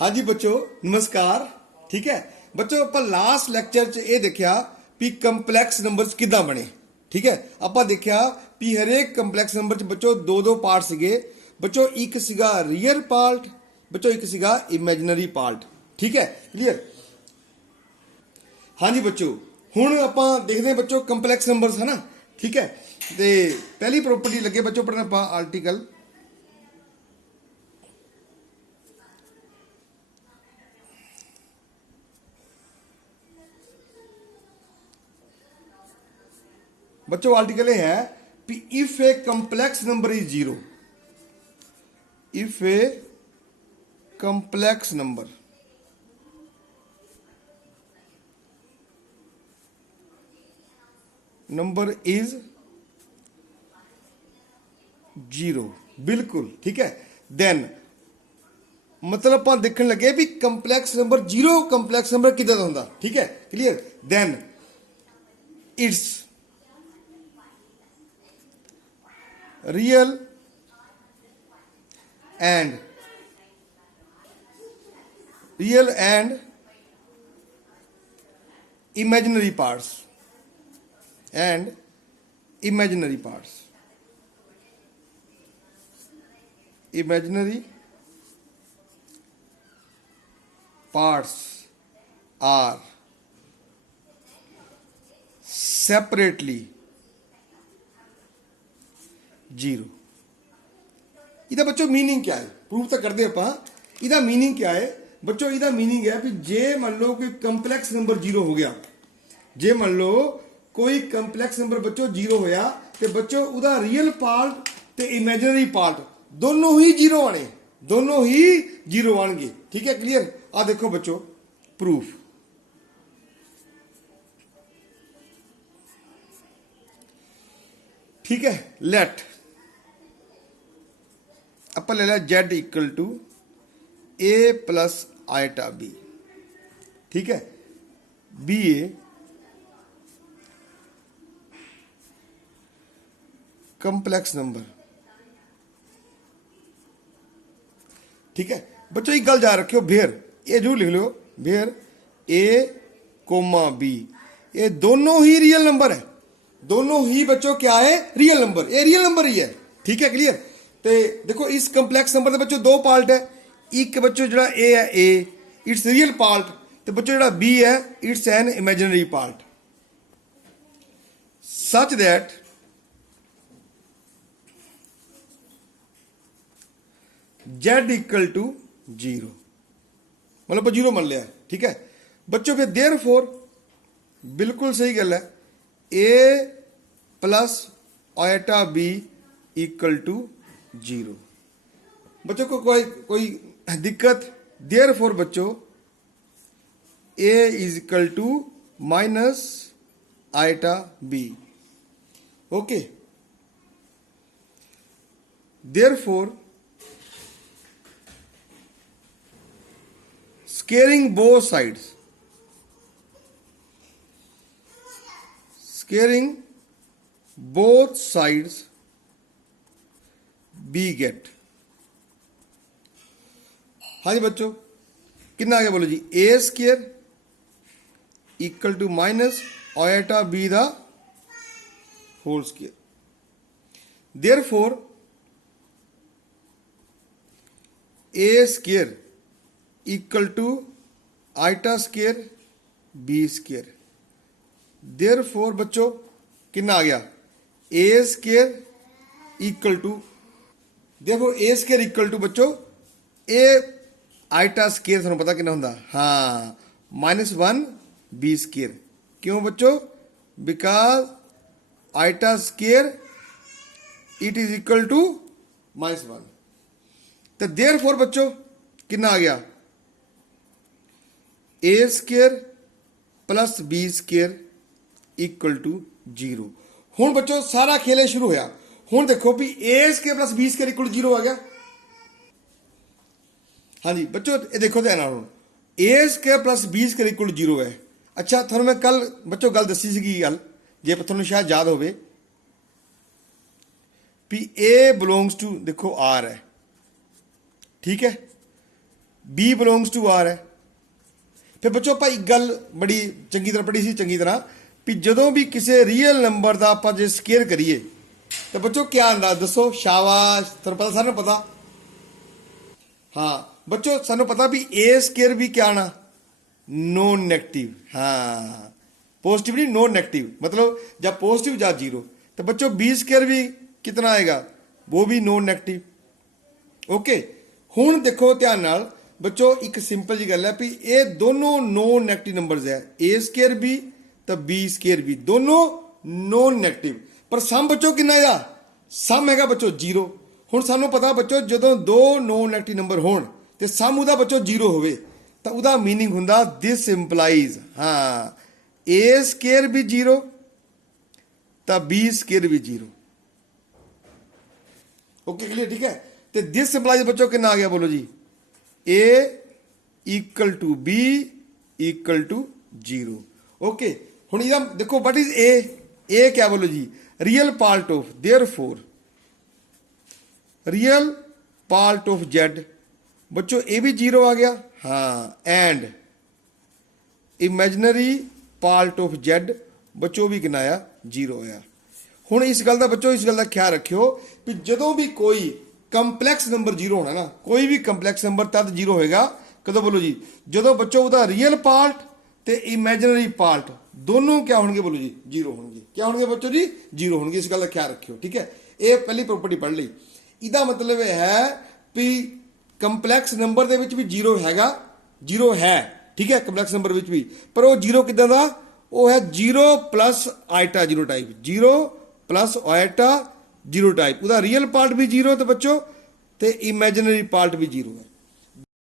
हाँ जी बच्चों नमस्कार। ठीक है बच्चों, आप लास्ट ਲੈਕਚਰ 'ਚ ਇਹ ਦੇਖਿਆ ਵੀ ਕੰਪਲੈਕਸ ਨੰਬਰਸ ਕਿੱਦਾਂ ਬਣੇ। ਠੀਕ ਹੈ, ਆਪਾਂ ਦੇਖਿਆ ਵੀ ਹਰੇਕ ਕੰਪਲੈਕਸ ਨੰਬਰ 'ਚ ਬੱਚੋਂ ਦੋ ਦੋ ਪਾਰਟ ਸੀਗੇ। ਬੱਚੋਂ ਇੱਕ ਸੀਗਾ ਰੀਅਲ ਪਾਰਟ, ਬੱਚੋਂ ਇੱਕ ਸੀਗਾ ਇਮੇਜਨਰੀ ਪਾਰਟ। ਠੀਕ ਹੈ, ਕਲੀਅਰ। हाँ जी बच्चों, ਹੁਣ ਆਪਾਂ ਦੇਖਦੇ ਹਾਂ ਬੱਚੋਂ ਕੰਪਲੈਕਸ ਨੰਬਰਸ ਹੈ ਨਾ। ਠੀਕ ਹੈ, ਤੇ ਪਹਿਲੀ ਪ੍ਰੋਪਰਟੀ ਲੱਗੇ ਬੱਚੋਂ ਪੜ੍ਹਨਾ ਆਪਾਂ ਆਰਟੀਕਲ। बच्चों आर्टिकल ये है कि if a complex number is zero, if a complex number is zero, बिल्कुल ठीक है। देन मतलब आप देखने लगे भी complex number zero complex number कितना दा हुंदा। ठीक है, clear. Then it's real and imaginary parts are separately zero. ਇਹਦਾ ਬੱਚੋ मीनिंग क्या है, प्रूफ तो करते ਆਪਾਂ। ਇਹਦਾ मीनिंग क्या है ਬੱਚੋ, ਇਹਦਾ मीनिंग है भी जे मान लो कोई कंपलैक्स नंबर जीरो हो गया, जे मान लो कोई कंपलैक्स नंबर बच्चों जीरो होया तो बच्चों ਉਹਦਾ रियल पार्ट ते इमेजिनरी पार्ट दोनों ही जीरो आने, दोनों ही जीरो आएंगे। ठीक है, क्लियर। आ देखो बच्चों प्रूफ। ठीक है, लेट अपन ले लिया Z equal to A plus iota B. ठीक है, बी ए कंप्लेक्स नंबर। ठीक है बच्चों, एक गल जा रखियो भेर, ये जरूर लिख लो भेर ए कोमा बी, ये दोनों ही रियल नंबर है, दोनों ही बच्चों क्या है रियल नंबर, ये रियल नंबर ही है। ठीक है, क्लियर। तो देखो इस कंप्लेक्स नंबर के बच्चों दो पार्ट है, एक बच्चों जो ए है ए इट्स रियल पार्ट, तो बच्चों जो बी है it's an imaginary part, such that Z equal to zero, मतलब जीरो मान लिया। ठीक है बच्चों, फिर देयरफॉर बिल्कुल सही गल है A plus iota B equal to zero. बच्चों को कोई दिक्कत? देयरफॉर बच्चों A is equal to minus iota B. Okay, therefore squaring both sides, squaring both sides we get. हाँ जी बच्चों, कितना आ गया बोलो जी, A square equal to minus iota B the whole square. Therefore A square equal to iota square B square. Therefore बच्चों कितना आ गया, ए स्केयर इक्वल टू, देखो ए स्केयर इक्वल टू बच्चों ए आइटा स्केयर थानू पता कितना होंदा, हाँ माइनस वन बी स्केयर। क्यों बच्चों, because iota square it is equal to minus one. तो देयरफॉर बच्चों कितना आ गया, A square plus B square equal to zero. हुण बच्चों सारा खेल शुरू होया। हुण देखो भी A square plus B square equal zero आ गया। हाँ जी बच्चों, ये देखो ध्यान नाल, A square plus B square equal zero है। अच्छा थानू मैं कल बच्चों गल दसी सी गल, जे थानू शायद याद होवे भी ए बिलोंग्स टू देखो आर है। ठीक है, B ਬਿਲੋਂਗਸ ਟੂ R ਹੈ। ਫਿਰ ਬੱਚੋ ਆਪਾਂ ਇੱਕ ਗੱਲ ਬੜੀ ਚੰਗੀ ਤਰ੍ਹਾਂ ਪੜ੍ਹੀ ਸੀ, ਚੰਗੀ ਤਰ੍ਹਾਂ ਵੀ ਜਦੋਂ ਵੀ ਕਿਸੇ ਰੀਅਲ ਨੰਬਰ ਦਾ ਆਪਾਂ ਜੇ ਸਕੇਅਰ ਕਰੀਏ ਤਾਂ ਬੱਚੋ ਕੀ ਆਉਂਦਾ ਦੱਸੋ? ਸ਼ਾਬਾਸ਼, ਤੁਹਾਨੂੰ ਪਤਾ, ਸਾਨੂੰ ਪਤਾ। ਹਾਂ ਬੱਚੋ, ਸਾਨੂੰ ਪਤਾ ਵੀ A ਸਕੇਅਰ ਵੀ क्या आना? Non negative. हाँ, पॉजिटिव नहीं, नॉन नेगेटिव, मतलब जब पॉजिटिव या जीरो। तो बच्चों B स्केयर भी कितना आएगा? वो भी नॉन नेगेटिव। ओके, हुण देखो ध्यान नाल बच्चों, एक सिंपल जी गल है भी ये दोनों नॉन नेगेटिव नंबर्स है, A स्केयर भी तो B स्केयर भी, दोनों नॉन नेगेटिव। पर सम बच्चों कितना आ? सम हैगा बच्चों जीरो। हुण सानू पता बच्चों जदों दो नॉन नेगेटिव नंबर होण ते सम उहदा बच्चों जीरो होवे ਤਾਂ ਉਹਦਾ ਮੀਨਿੰਗ ਹੁੰਦਾ ਦਿਸ ਇੰਪਲਾਈਜ਼, ਹਾਂ A ਸਕੇਅਰ ਵੀ ਜ਼ੀਰੋ ਤਾਂ B ਸਕੇਅਰ ਵੀ ਜ਼ੀਰੋ। ਓਕੇ ਕਲੀਅਰ, ਠੀਕ ਹੈ। ਤੇ ਦਿਸ ਇੰਪਲਾਈਜ਼ ਬੱਚੋ ਕਿੰਨਾ ਆ ਗਿਆ ਬੋਲੋ ਜੀ? A equal to B equal to zero. Okay, ਹੁਣ ਇਹਦਾ ਦੇਖੋ ਵਟ ਇਜ਼ A ਕਿਆ ਬੋਲੋ ਜੀ? Real part of, therefore real part of Z। बच्चों ए भी जीरो आ गया, हाँ, and imaginary part of Z बच्चों भी कितना आया? जीरो आया। हुण इस गल का बच्चों, इस गल का ख्याल रखियो भी जदों भी कोई कंपलैक्स नंबर जीरो होना ना, कोई भी कंपलैक्स नंबर तद जीरो होएगा कदों बोलो जी? जदों बच्चों उहदा रियल पार्ट ते इमेजनरी पार्ट दोनों क्या होणगे बोलो जी? जीरो होणगे। क्या होणगे बच्चों जी? जीरो होणगे। इस गल का ख्याल रखियो, ठीक है। ये पहली प्रॉपर्टी पढ़ ली। इहदा मतलब है भी ਕੰਪਲੈਕਸ ਨੰਬਰ ਦੇ ਵਿੱਚ ਵੀ ਜ਼ੀਰੋ ਹੈਗਾ, ਜ਼ੀਰੋ ਹੈ, ਠੀਕ ਹੈ, ਕੰਪਲੈਕਸ ਨੰਬਰ ਵਿੱਚ ਵੀ। ਪਰ ਉਹ ਜ਼ੀਰੋ ਕਿੱਦਾਂ ਦਾ? ਉਹ ਹੈ zero plus iota zero type, zero plus iota zero type. ਉਹਦਾ ਰੀਅਲ ਪਾਰਟ ਵੀ ਜ਼ੀਰੋ ਤੇ ਬੱਚੋ ਤੇ ਇਮੇਜਨਰੀ ਪਾਰਟ ਵੀ ਜ਼ੀਰੋ ਹੈ।